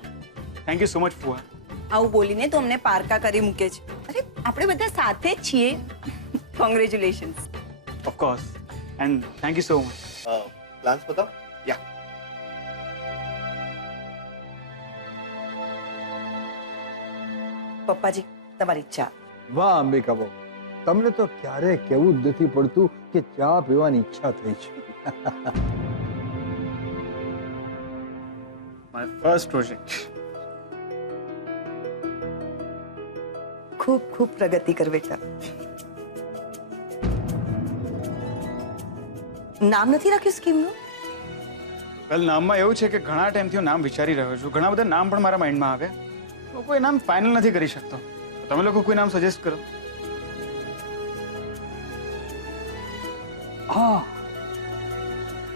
થેન્ક યુ સો મચ ફુઆ. આવું બોલીને તો અમને પારકા કરી મૂકે છે. અરે આપણે બધા સાથે જ છીએ. Congratulations. Of course, and thank you so much. Plans બતાવ. યા પપ્પાજી તમારી ચા. વાહ અંબિકા બહુ, તમને તો ક્યારે કેવું જ નથી પડતું કે ચા પીવાની ઈચ્છા થઈ છે. My first project. ખૂબ ખૂબ પ્રગતિ કર બેટા. નામ નથી રાખ્યું સ્કીમનું? વેલ, નામમાં એવું છે કે ઘણા ટાઈમથી હું નામ વિચારી રહ્યો છું. ઘણા બધા નામ પણ મારા માઇન્ડમાં આવે, હું કોઈ નામ ફાઇનલ નથી કરી શકતો. તમે લોકો કોઈ નામ સજેસ્ટ કરો.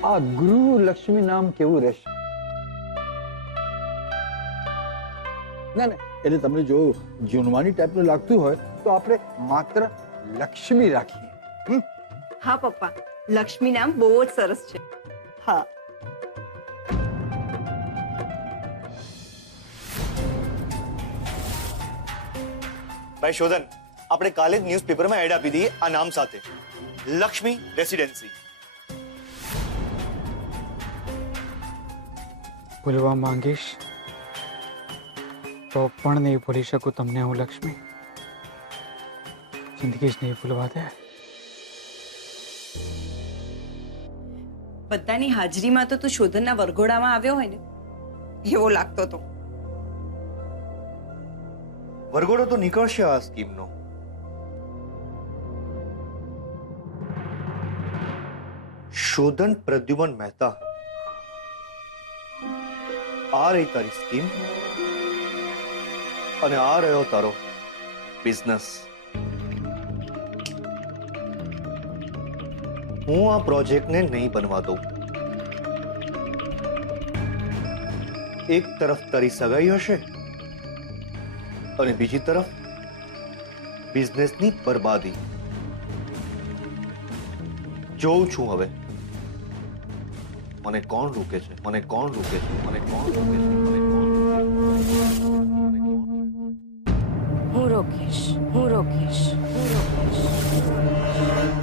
આ ગૃહલક્ષ્મી નામ કેવું રહેશે? ના ના, એટલે તમને જો જૂનવાણી ટાઈપનું લાગતું હોય તો આપણે માત્ર લક્ષ્મી રાખીએ. હા પપ્પા, લક્ષ્મી નામ બહુ જ સરસ છે. હા. ભાઈ શોધન, આપણે કાલે જ ન્યૂઝપેપરમાં એડ આપી દઈએ આ નામ સાથે, લક્ષ્મી રેસિડેન્સી. ભૂલવા માંગીશ તો પણ નહીં ભૂલી શકું તમને હું, લક્ષ્મી. જિંદગી જ નહીં ભૂલવા દે. બધાની હાજરીમાં તો તું શોધનના વરઘોડામાં આવ્યો હોય ને એવો લાગતો હતો. વરઘોડો તો નીકળશે આ સ્કીમનો. શોધન પ્રદ્યુમન મહેતા, આ રહી તારી સ્કીમ અને આ રહ્યો તારો બિઝનેસ. હું આ પ્રોજેક્ટને નહીં બનવા દઉં. એક તરફ તારી સગાઈ હશે અને બીજી તરફ બિઝનેસની બરબાદી. જોઉં છું હવે મને કોણ રોકે છે, મને કોણ રોકે છે, મને કોણ રોકે છે, મને કોણ રોકે છે. હું રોકીશ.